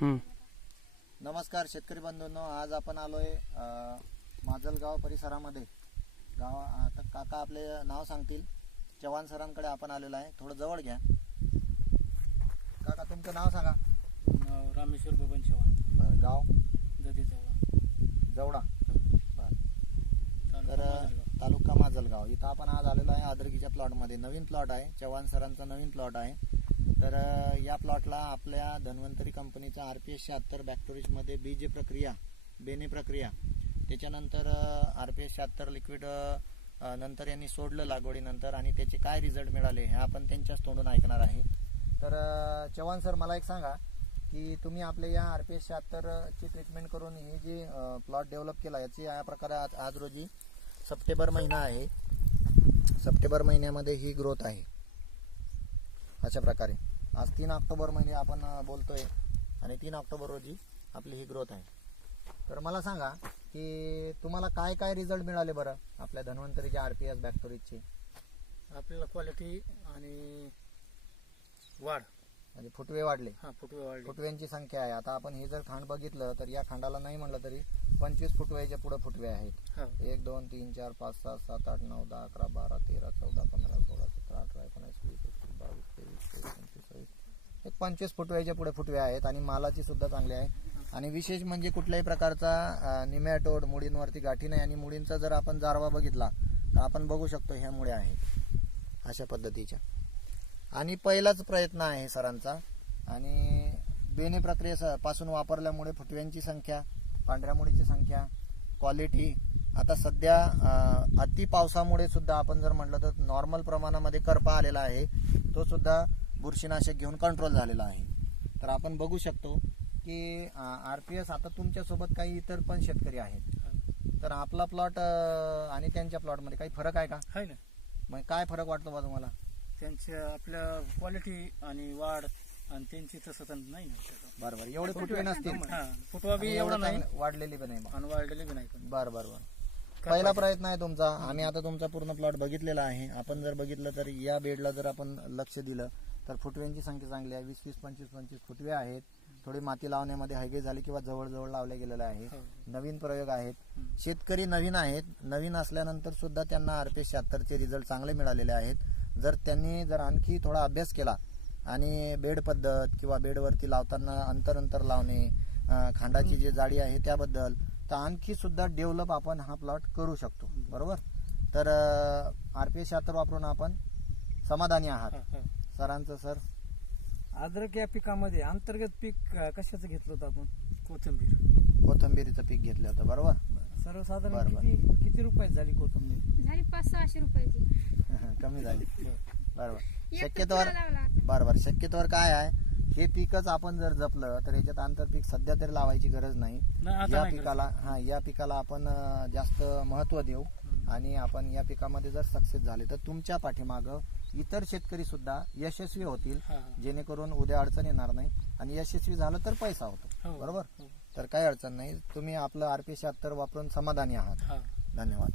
हम्म. नमस्कार शेतकरी बंधूंनो आज आपण आलोय माजलगाव परिसरामध्ये. गाव आता काका आपले नाव सांगतील. चव्हाण सरांकडे आपण आलेलो आहे. थोडं जवळ घ्या. काका तुमचं नाव सांगा. नाव रामेश्वर बबन चव्हाण. बरं गाव? जती जवळ. जवडा बरं. तर तालुका माजलगाव. इथं आपण आज आलेलो आहे आदरकीच्या प्लॉटमध्ये नवीन प्लॉट आहे. चव्हाण सरांचा नवीन प्लॉट आहे. तर या प्लॉटला आपल्या धन्वंतरी कंपनीचा आर पी एस शहात्तर बॅक्टोरिजमध्ये बीज प्रक्रिया बेने प्रक्रिया त्याच्यानंतर आर पी एस शहात्तर लिक्विड नंतर यांनी सोडलं लागवडीनंतर आणि त्याचे काय रिझल्ट मिळाले हे आपण त्यांच्याच तोंडून ऐकणार आहे. तर चव्हाण सर मला एक सांगा की तुम्ही आपल्या या आर पी एस शहात्तरची ट्रीटमेंट करून ही जी प्लॉट डेव्हलप केला याची या प्रकारे आज आज रोजी सप्टेंबर महिना आहे. सप्टेंबर महिन्यामध्ये ही ग्रोथ आहे. अशा प्रकारे. आज तीन ऑक्टोबर महिने आपण बोलतोय आणि तीन ऑक्टोबर रोजी आपली ही ग्रोथ आहे. तर मला सांगा की तुम्हाला काय काय रिझल्ट मिळाले बरं आपल्या धन्वंतरीच्या आर पी एस बॅक्टोरीजचे आपल्याला क्वालिटी आणि वाढ. म्हणजे फुटवे वाढले. हा फुटवे वाढले. फुटव्यांची संख्या आहे. आता आपण हे जर खांड बघितलं तर या खांडाला नाही म्हणलं तरी पंचवीस फुटव्याच्या पुढे फुटवे आहेत. एक दोन तीन चार पाच सात सात आठ नऊ दहा अकरा बारा तेरा चौदा पंधरा सोळा सतरा अठरा एकोणीस वीस एकवीस बावीस तेवीस चोवीस पंचवीस सव्वीस. एक पंचवीस फुटव्याच्या पुढे फुटवे आहेत आणि मालाची सुद्धा चांगली आहे. आणि विशेष म्हणजे कुठल्याही प्रकारचा निमॅटोड मुडींवरती गाठी नाही. आणि मुडींचा जर आपण जारवा बघितला तर आपण बघू शकतो ह्या मुळे आहेत अशा पद्धतीच्या. आणि पहिलाच प्रयत्न आहे सरांचा. आणि बेने प्रक्रियेपासून वापरल्यामुळे फुटव्यांची संख्या पांढऱ्या मुळीची संख्या क्वालिटी आता सध्या अति पावसामुळे सुद्धा आपण जर म्हटलं तर नॉर्मल प्रमाणामध्ये करपा आलेला आहे तो सुद्धा बुरशीनाशक घेऊन कंट्रोल झालेला आहे. तर आपण बघू शकतो की आर पी एस आता तुमच्यासोबत काही इतर पण शेतकरी आहेत. तर आपला प्लॉट आणि त्यांच्या प्लॉटमध्ये काही फरक आहे का? मग काय फरक वाटतो बा तुम्हाला? त्यांच्या आपल्या क्वालिटी आणि वाढ आणि त्यांची तसं तर नाही ना. बरं बरं. एवढे फुटवे नसतील. हा फुटवा बी आणि एवढा एवढं नाही. चांगलं वाढलेली पण नाही. आणि वाढलेले बी नाही पण. बरं बरं पहिला? प्रयत्न आहे तुमचा. आम्ही आता तुमचा पूर्ण प्लॉट बघितलेला आहे. आपण जर बघितलं तर या बेडला जर आपण लक्ष दिलं तर फुटव्यांची संख्या चांगली आहे. वीस वीस पंचवीस पंचवीस फुटवे आहेत. थोडी माती लावण्यामध्ये हायगे झाली किंवा जवळजवळ लावले गेलेले आहे. हो. नवीन प्रयोग आहेत. शेतकरी नवीन आहेत. नवीन असल्यानंतर सुद्धा त्यांना आर पी शहात्तरचे रिझल्ट चांगले मिळालेले आहेत. जर त्यांनी जर आणखी थोडा अभ्यास केला आणि बेड पद्धत किंवा बेडवरती लावताना अंतर अंतर लावणे खांडाची जी जाडी आहे त्याबद्दल तर आणखी सुद्धा डेव्हलप आपण हा प्लॉट करू शकतो. बरोबर? तर आर पी शहात्तर वापरून आपण समाधानी आहात. सरांचं सर? अद्रक या पिकामध्ये अंतर्गत पीक कशाचं घेतलं होतं आपण? कोथिंबीर. कोथंबिरीचं पीक घेतलं होतं बरोबर? बरं, सर्वसाधारण बरं. किती किती रुपयात झाली कोथिंबीर? झाली पाच सहाशे रुपयाची. कमी झाली. बरोबर एक शक्यतोवर तुकडा लावला आता. बरोबर शक्यतोवर काय आहे हे पीकच आपण जर जपलं तर याच्यात आंतरपीक सध्या तरी लावायची गरज नाही. नाही आता या नाही पिकाला हा या पिकाला आपण अं, जास्त महत्त्व देऊ आणि आपण या पिकामध्ये जर सक्सेस झाले तर तुमच्या पाठीमागं इतर शेतकरी सुद्धा यशस्वी होतील. हा. जेणेकरून उद्या अडचण येणार नाही. आणि यशस्वी झालं तर पैसा होतो. हो, बरोबर? हो. तर काही अडचण नाही. तुम्ही आपलं आरपी शहात्तर वापरून समाधानी आहात. धन्यवाद.